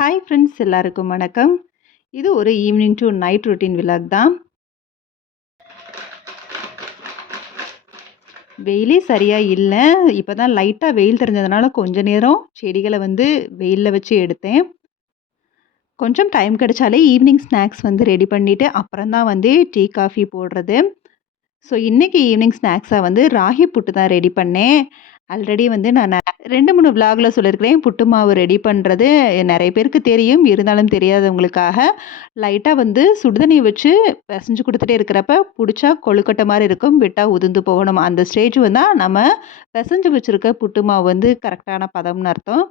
Hi friends, எல்லாருக்கும் வணக்கம். இது ஒரு evening to night routine vlog தான். வெயிலே சரியா இல்ல. இப்ப தான் லைட்டா வெயில் தெரிஞ்சதுனால கொஞ்ச நேரம் செடிகள வெயில்ல வச்சு எடுத்தேன். கொஞ்சம் டைம் கிடைச்சாலே ஈவினிங் ஸ்நாக்ஸ் ரெடி பண்ணிட்டு அப்புறம் தான் டீ, காஃபி போடுறது. ஸோ இன்னைக்கு ஈவினிங் ஸ்நாக்ஸா ராகி புட்டு தான் ரெடி பண்ணேன். ஆல்ரெடி நான் 2, 3 விலாக்ல சொல்லியிருக்கிறேன். புட்டு மாவு ரெடி பண்ணுறது நெறைய பேருக்கு தெரியும். இருந்தாலும் தெரியாதவங்களுக்காக லைட்டா சுடுதண்ணி வச்சு பெசஞ்சு குடுத்துட்டே இருக்கிறப்ப, புடிச்சா கொழுக்கட்டை மாரி இருக்கும். விட்டா உதிர்ந்து போகணும். அந்த ஸ்டேஜ் வந்தா நம்ம பெசஞ்சு வச்சிருக்க புட்டு மாவு கரெக்டான பதம்னு அர்த்தம்.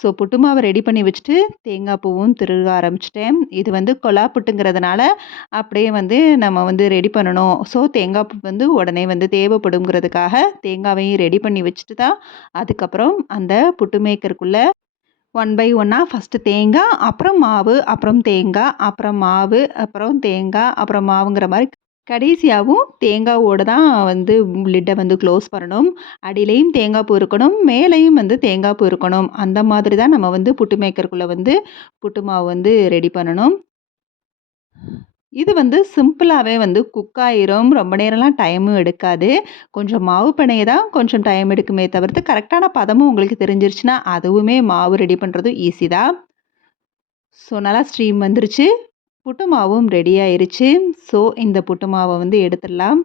ஸோ புட்டு மாவ ரெடி பண்ணி வச்சுட்டு, தேங்காய் பூவும் திருக ஆரம்பிச்சுட்டேன். இது கொழா புட்டுங்கிறதுனால, அப்படியே நம்ம ரெடி பண்ணணும். ஸோ தேங்காய் பூ உடனே தேவைப்படுங்கிறதுக்காக, தேங்காவையும் ரெடி பண்ணி வச்சுட்டு தான், அதுக்கப்புறம் அந்த புட்டு மேக்கருக்குள்ள ஒன் பை ஒன்னா ஃபஸ்ட்டு தேங்காய், அப்புறம் மாவு, அப்புறம் தேங்காய், அப்புறம் மாவு, அப்புறம் தேங்காய், அப்புறம் மாவுங்கிற மாரி கடைசியாவும் தேங்காவோட தான் லிட்ட க்ளோஸ் பண்ணணும். அடியிலயும் தேங்காய் பூ இருக்கணும். மேலேயும் தேங்காய் பூ இருக்கணும். அந்த மாதிரி தான் நம்ம புட்டு மேக்கருக்குள்ள புட்டு மாவு ரெடி பண்ணணும். இது சிம்பிளாவே குக் ஆயிரும். ரொம்ப நேரம்லாம் டைமும் எடுக்காது. கொஞ்சம் மாவு பிணைய தான் கொஞ்சம் டைம் எடுக்குமே தவிர்த்து, கரெக்டான பதமும் உங்களுக்கு தெரிஞ்சிருச்சுன்னா, அதுவுமே மாவு ரெடி பண்ணுறதும் ஈஸி தான். ஸோ நல்லா ஸ்ட்ரீம் வந்துருச்சு. புட்டு மாவும் ரெடி ஆயிருச்சு. ஸோ இந்த புட்டு மாவை எடுத்துடலாம்.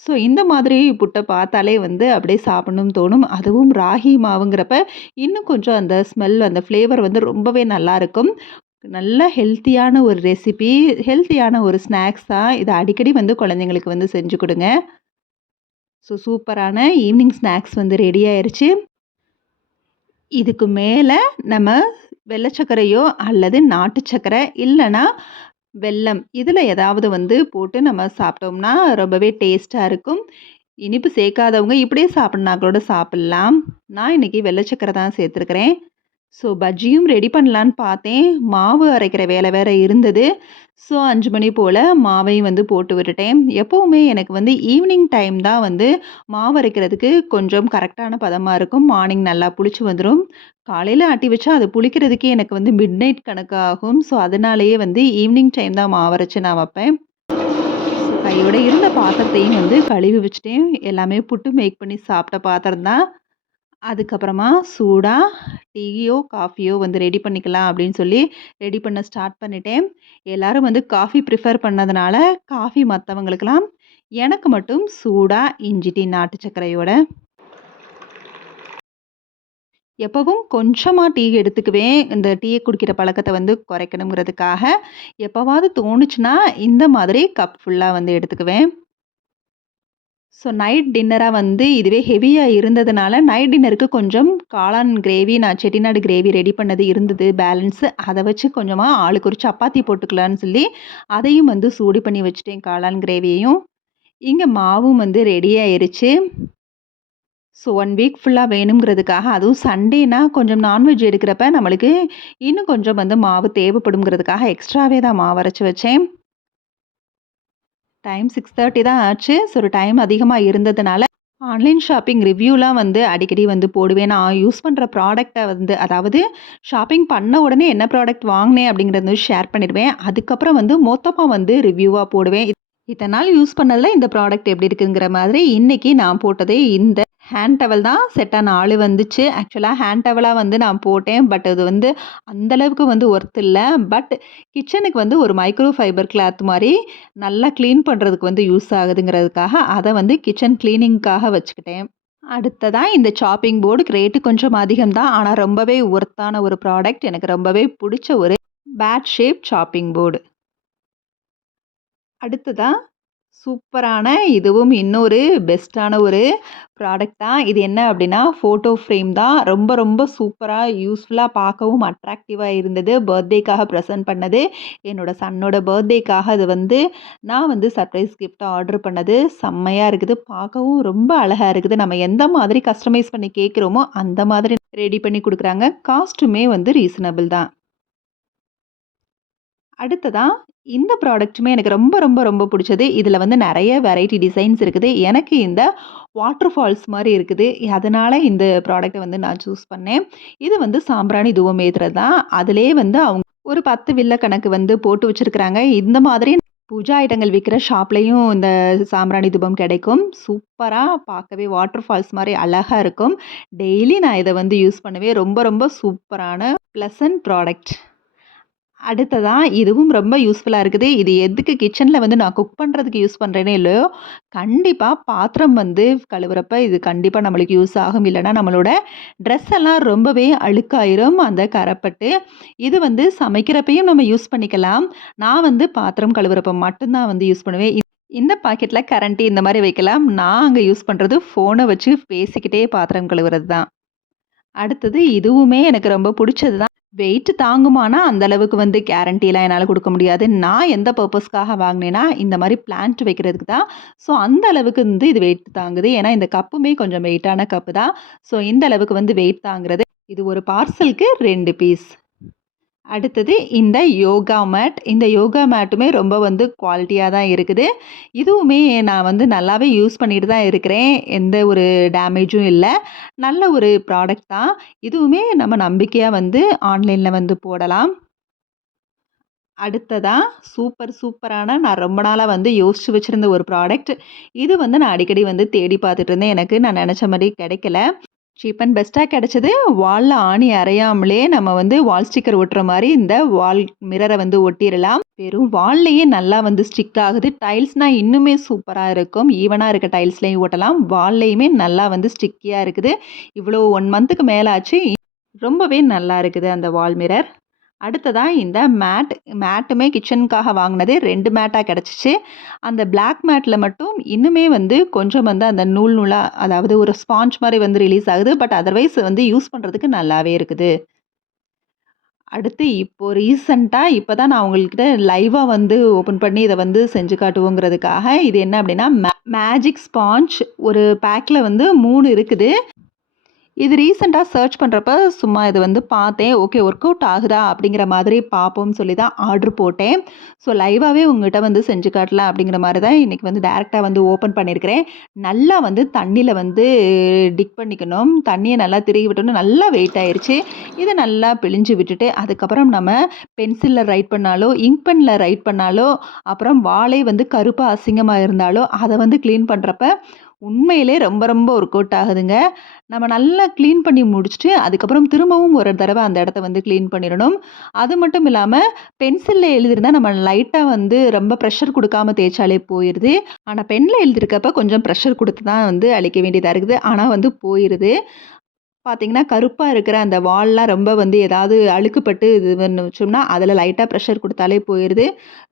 ஸோ இந்த மாதிரி புட்டை பார்த்தாலே அப்படியே சாப்பிடணும்னு தோணும். அதுவும் ராகி மாவுங்கிறப்ப இன்னும் கொஞ்சம் அந்த ஸ்மெல், அந்த ஃப்ளேவர் ரொம்பவே நல்லாயிருக்கும். நல்ல ஹெல்த்தியான ஒரு ரெசிபி, ஹெல்த்தியான ஒரு ஸ்நாக்ஸ் தான். இதை அடிக்கடி குழந்தைங்களுக்கு செஞ்சு கொடுங்க. ஸோ சூப்பரான ஈவினிங் ஸ்நாக்ஸ் ரெடி ஆயிருச்சு. இதுக்கு மேலே நம்ம வெள்ளை சர்க்கரையோ அல்லது நாட்டு சர்க்கரை இல்லைன்னா வெல்லம், இதில் ஏதாவது போட்டு நம்ம சாப்பிட்டோம்னா ரொம்பவே டேஸ்ட்டாக இருக்கும். இனிப்பு சேர்க்காதவங்க இப்படியே சாப்பிட்னா கூட சாப்பிட்லாம். நான் இன்றைக்கி வெள்ளை சர்க்கரை தான் சேர்த்துருக்கிறேன். ஸோ பஜ்ஜியும் ரெடி பண்ணலான்னு பார்த்தேன். மாவு அரைக்கிற வேலை வேறு இருந்தது. ஸோ 5 மணி போல் மாவையும் போட்டு விட்டுட்டேன். எப்போவுமே எனக்கு ஈவினிங் டைம் தான் மாவு அரைக்கிறதுக்கு கொஞ்சம் கரெக்டான பதமாக இருக்கும். மார்னிங் நல்லா புளிச்சு வந்துடும். காலையில் ஆட்டி வச்சா அது புளிக்கிறதுக்கே எனக்கு மிட் நைட் கணக்கு ஆகும். ஸோ அதனாலேயே ஈவினிங் டைம் தான் மாவு அரைச்சு நான் வைப்பேன். ஸோ கையோட இருந்த பாத்திரத்தையும் கழுவி வச்சுட்டேன். எல்லாமே புட்டு மேக் பண்ணி சாப்பிட்ட பாத்திரம் தான். அதுக்கப்புறமா சூடாக டீயோ காஃபியோ ரெடி பண்ணிக்கலாம் அப்படின்னு சொல்லி ரெடி பண்ண ஸ்டார்ட் பண்ணிட்டேன். எல்லாரும் காஃபி ப்ரிஃபர் பண்ணதுனால காஃபி மற்றவங்களுக்கெல்லாம், எனக்கு மட்டும் சூடாக இஞ்சி டீ நாட்டு சர்க்கரையோட. எப்பவும் கொஞ்சமாக டீ எடுத்துக்குவேன். இந்த டீயை குடிக்கிற பழக்கத்தை குறைக்கணுங்கிறதுக்காக. எப்போவாவது தோணுச்சுன்னா இந்த மாதிரி கப் ஃபுல்லாக எடுத்துக்குவேன். ஸோ நைட் டின்னராக இதுவே ஹெவியாக இருந்ததுனால, நைட் டின்னருக்கு கொஞ்சம் காளான் கிரேவி, நான் செட்டிநாடு கிரேவி ரெடி பண்ணது இருந்தது பேலன்ஸு. அதை வச்சு கொஞ்சமாக ஆளுக்கு ஒரு சப்பாத்தி போட்டுக்கலான்னு சொல்லி அதையும் சூடு பண்ணி வச்சுட்டேன், காளான் கிரேவியையும். இங்கே மாவும் ரெடி ஆயிருச்சு. ஸோ 1 வீக் ஃபுல்லாக வேணுங்கிறதுக்காக, அதுவும் சண்டேனா கொஞ்சம் நான்வெஜ் எடுக்கிறப்ப நம்மளுக்கு இன்னும் கொஞ்சம் மாவு தேவைப்படுங்கிறதுக்காக எக்ஸ்ட்ராவே தான் மாவு அரைச்சி வச்சேன். டைம் 6:30 தான் ஆச்சு. ஸோ ஒரு டைம் அதிகமாக இருந்ததுனால ஆன்லைன் ஷாப்பிங் ரிவ்யூலாம் அடிக்கடி போடுவேன். நான் யூஸ் பண்ணுற ப்ராடக்ட்டை அதாவது ஷாப்பிங் பண்ண உடனே என்ன ப்ராடக்ட் வாங்கினேன் அப்படிங்கிறத ஷேர் பண்ணிடுவேன். அதுக்கப்புறம் மொத்தமாக ரிவ்யூவாக போடுவேன். இத்தனை நாள் யூஸ் பண்ணதில் இந்த ப்ராடக்ட் எப்படி இருக்குங்கிற மாதிரி. இன்றைக்கி நான் போட்டதே இந்த ஹேண்ட் டவல் தான். செட்டாக 4 வந்துச்சு. ஆக்சுவலாக ஹேண்ட் டவலாக நான் போட்டேன். பட் அது அந்தளவுக்கு ஒர்த் இல்லை. பட் கிச்சனுக்கு ஒரு மைக்ரோ ஃபைபர் கிளாத் மாதிரி நல்லா க்ளீன் பண்ணுறதுக்கு யூஸ் ஆகுதுங்கிறதுக்காக அதை கிச்சன் க்ளீனிங்காக வச்சுக்கிட்டேன். அடுத்ததாக இந்த சாப்பிங் போர்டு ரேட்டு கொஞ்சம் அதிகம் தான். ஆனால் ரொம்பவே ஒர்த்தான ஒரு ப்ராடக்ட். எனக்கு ரொம்பவே பிடிச்ச ஒரு பேட் ஷேப் சாப்பிங் போர்டு. அடுத்ததா சூப்பரான, இதுவும் இன்னொரு பெஸ்ட்டான ஒரு ப்ராடக்ட் தான். இது என்ன அப்படின்னா ஃபோட்டோ ஃப்ரேம் தான். ரொம்ப ரொம்ப சூப்பராக யூஸ்ஃபுல்லாக, பார்க்கவும் அட்ராக்டிவாக இருந்தது. பர்த்டேக்காக ப்ரெசென்ட் பண்ணது. என்னோட சன்னோட பர்த்டேக்காக அது நான் சர்ப்ரைஸ் கிஃப்ட்டாக ஆர்டர் பண்ணது. செம்மையாக இருக்குது. பார்க்கவும் ரொம்ப அழகாக இருக்குது. நம்ம எந்த மாதிரி கஸ்டமைஸ் பண்ணி கேட்குறோமோ அந்த மாதிரி ரெடி பண்ணி கொடுக்குறாங்க. காஸ்ட்டுமே ரீசனபிள் தான். அடுத்ததா இந்த ப்ராடக்ட்டுமே எனக்கு ரொம்ப, ரொம்ப, ரொம்ப புடிச்சது. இதில வந்து நெறைய வெரைட்டி டிசைன்ஸ் இருக்குது. எனக்கு இந்த வாட்டர் ஃபால்ஸ் மாரி இருக்குது. அதனால இந்த ப்ராடக்ட்ட வந்து நான் சூஸ் பண்ணேன். இது வந்து சாம்பிராணி தூபம் ஏத்துறது தான். அதிலேயே வந்து அவங்க ஒரு 10 வில்ல கணக்கு வந்து போட்டு வச்சிருக்கிறாங்க. இந்த மாதிரி பூஜா ஐட்டங்கள் விக்கிற ஷாப்லயும் இந்த சாம்பிராணி தூபம் கிடைக்கும். சூப்பரா பார்க்கவே வாட்டர் ஃபால்ஸ் மாரி அழகா இருக்கும். டெய்லி நான் இத வந்து யூஸ் பண்ணுவேன். ரொம்ப, ரொம்ப சூப்பரான ப்ளசன்ட் ப்ராடக்ட். அடுத்ததா இதுவும் ரொம்ப யூஸ்ஃபுல்லா இருக்குது. இது எதுக்கு கிச்சன்ல வந்து நான் குக் பண்றதுக்கு யூஸ் பண்றேனோ இல்லையோ, கண்டிப்பா பாத்திரம் வந்து கழுவுறப்ப இது கண்டிப்பா நம்மளுக்கு யூஸ் ஆகும். இல்லன்னா நம்மளோட ட்ரெஸ் எல்லாம் ரொம்பவே அழுக்காயிரும் அந்த கரப்பட்டு. இது வந்து சமைக்கிறப்பயும் நம்ம யூஸ் பண்ணிக்கலாம். நான் வந்து பாத்திரம் கழுவுறப்ப மட்டும் தான் வந்து யூஸ் பண்ணுவேன். இந்த பாக்கெட்ல கரண்டி இந்த மாரி வைக்கலாம். நான் அங்க யூஸ் பண்றது ஃபோன வச்சு பேசிக்கிட்டே பாத்திரம் கழுவுறது தான். அடுத்தது இதுவுமே எனக்கு ரொம்ப புடிச்சது தான். வெயிட் தாங்குமானா, அந்த அளவுக்கு வந்து கேரண்டிலாம் என்னால குடுக்க முடியாது. நான் எந்த பர்ப்பஸ்க்காக வாங்குனேன்னா, இந்த மாரி பிளான்ட் வைக்கிறதுக்கு தான். ஸோ அந்த அளவுக்கு வந்து இது வெயிட் தாங்குது. ஏன்னா, இந்த கப்புமே கொஞ்சம் வெயிட்டான கப்பு தான். ஸோ இந்த அளவுக்கு வந்து வெயிட் தாங்குறது. இது ஒரு பார்சலுக்கு 2 பீஸ். அடுத்தது இந்த யோகா மேட். இந்த யோகா மேட்டுமே ரொம்ப வந்து குவாலிட்டியா தான் இருக்குது. இதுவுமே நான் வந்து நல்லாவே யூஸ் பண்ணிட்டு தான் இருக்கிறேன். எந்த ஒரு டேமேஜும் இல்ல. நல்ல ஒரு ப்ராடக்ட் தான். இதுவுமே நம்ம நம்பிக்கையா வந்து ஆன்லைன்ல வந்து போடலாம். அடுத்ததா சூப்பரான நான் ரொம்ப நாளா வந்து யோசிச்சு வச்சிருந்த ஒரு ப்ராடக்ட். இது வந்து நான் அடிக்கடி வந்து தேடி பார்த்துட்டு இருந்தேன். எனக்கு நான் நெனச்ச மாரி கிடைக்கல. சீப் அண்ட் பெஸ்ட்டா கிடைச்சது. வால்ல ஆணி அறையாமலே நம்ம வந்து வால் ஸ்டிக்கர் ஒட்டுற மாரி இந்த வால் மிரர வந்து ஒட்டிறலாம். வெறும் வால்லயே நல்லா வந்து ஸ்டிக் ஆகுது. டைல்ஸ்னா இன்னுமே சூப்பரா இருக்கும். ஈவனா இருக்க டைல்ஸ்லயும் ஒட்டலாம். வால்லயுமே நல்லா வந்து ஸ்டிக்கியா இருக்குது. இவ்வளோ 1 மந்த்துக்கு மேல ஆச்சு. ரொம்பவே நல்லா இருக்குது அந்த வால் மிரர். அடுத்ததா இந்த மேட்டுமே கிச்சனுக்காக வாங்குனது 2 மேட்டா கிடைச்சுச்சு. அந்த பிளாக் மேட்ல மட்டும் இன்னுமே வந்து கொஞ்சம் வந்து அந்த நூல் நூலா அதாவது ஒரு ஸ்பாஞ்ச் மாரி வந்து ரிலீஸ் ஆகுது. பட் அதர்வைஸ் வந்து யூஸ் பண்றதுக்கு நல்லாவே இருக்குது. அடுத்து இப்போ ரீசென்ட்டா இப்ப தான் நான் உங்கள்கிட்ட லைவா வந்து ஓப்பன் பண்ணி இத வந்து செஞ்சு காட்டுவோங்கிறதுக்காக, இது என்ன அப்டின்னா மேஜிக் ஸ்பாஞ்ச் ஒரு பேக்ல வந்து 3 இருக்குது. இது ரீசென்ட்டா சர்ச் பண்றப்ப, சும்மா இது வந்து பார்த்தேன். ஓகே ஒர்க் அவுட் ஆகுதா? அப்படிங்கிற மாதிரி பார்ப்போம்ன்னு சொல்லி தான் ஆர்டர் போட்டேன். ஸோ லைவாவே உங்ககிட்ட வந்து செஞ்சு காட்டலாம் அப்படிங்கிற மாரி தான் இன்னைக்கு வந்து டைரக்ட்டா வந்து ஓப்பன் பண்ணியிருக்கிறேன். நல்லா வந்து தண்ணீல வந்து டிக் பண்ணிக்கணும். தண்ணிய நல்லா திருகி விட்டோனே நல்லா வெயிட் ஆயிருச்சு. இத நல்லா பிழிஞ்சு விட்டுட்டு, அதுக்கப்புறம் நம்ம பென்சில்ல ரைட் பண்ணாலோ, இங்க் பென்ல ரைட் பண்ணாலோ, அப்புறம் வாலே வந்து கருப்பா அசிங்கமா இருந்தாலோ, அத வந்து கிளீன் பண்றப்ப உண்மையிலே ரொம்ப ரொம்ப ஒர்க் அவுட் ஆகுதுங்க. நம்ம நல்லா கிளீன் பண்ணி முடிச்சுட்டு, அதுக்கப்புறம் திரும்பவும் ஒரு தடவ அந்த இடத்த வந்து கிளீன் பண்ணிறணும். அது மட்டும் இல்லாம, பென்சில்ல எழுதியிருந்தா நம்ம லைட்டா வந்து ரொம்ப பிரஷர் குடுக்காம தேய்ச்சாலே போயிருது. ஆனா பென்ல எழுதியிருக்கப்ப கொஞ்சம் பிரஷர் குடுத்து தான் வந்து அழிக்க வேண்டியதா இருக்குது. ஆனா வந்து போயிருது. பார்த்தீங்கன்னா, கருப்பா இருக்கிற அந்த வால்லாம் ரொம்ப வந்து ஏதாவது அழுக்குப்பட்டு இது பண்ணி வச்சோம்னா, அதில லைட்டா பிரஷர் குடுத்தாலே போயிருது.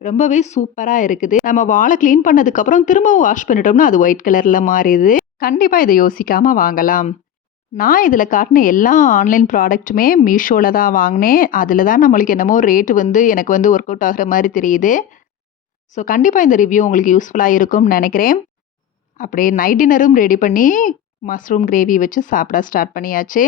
ரொம்பவே சூப்பரா இருக்குது. நம்ம வால கிளீன் பண்ணதுக்கப்புறம் திரும்பவும் வாஷ் பண்ணிட்டோம்னா, அது ஒயிட் கலர்ல மாறிருது. கண்டிப்பா இத யோசிக்காம வாங்கலாம். நான் இதில காட்டுன எல்லா ஆன்லைன் ப்ராடக்ட்டுமே மீஷோல தான் வாங்குனேன். அதில தான் நம்மளுக்கு என்னமோ ரேட் வந்து எனக்கு வந்து ஒர்க் அவுட் ஆகுற மாரி தெரியுது. ஸோ கண்டிப்பா இந்த ரிவ்யூ உங்களுக்கு யூஸ்ஃபுல்லா இருக்கும்னு நெனைக்கிறேன். அப்படியே நைட் டின்னரும் ரெடி பண்ணி மஷ்ரூம் கிரேவி வச்சு சாப்பிட ஸ்டார்ட் பண்ணியாச்சு.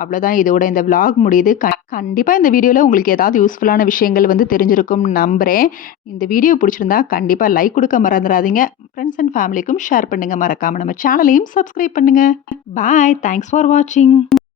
அவ்வளோதான் இதோட இந்த விளாக் முடியுது. கண்டிப்பா இந்த வீடியோல உங்களுக்கு ஏதாவது யூஸ்ஃபுல்லான விஷயங்கள் வந்து தெரிஞ்சிருக்கும்னு நம்புறேன். இந்த வீடியோ பிடிச்சிருந்தா கண்டிப்பா லைக் குடுக்க மறந்துறாதீங்க. ஃப்ரெண்ட்ஸ் அண்ட் ஃபேமிலிக்கும் ஷேர் பண்ணுங்க. மறக்காம நம்ம சேனலையும் சப்ஸ்கிரைப் பண்ணுங்க. பாய். தேங்க்ஸ் ஃபார் வாட்சிங்.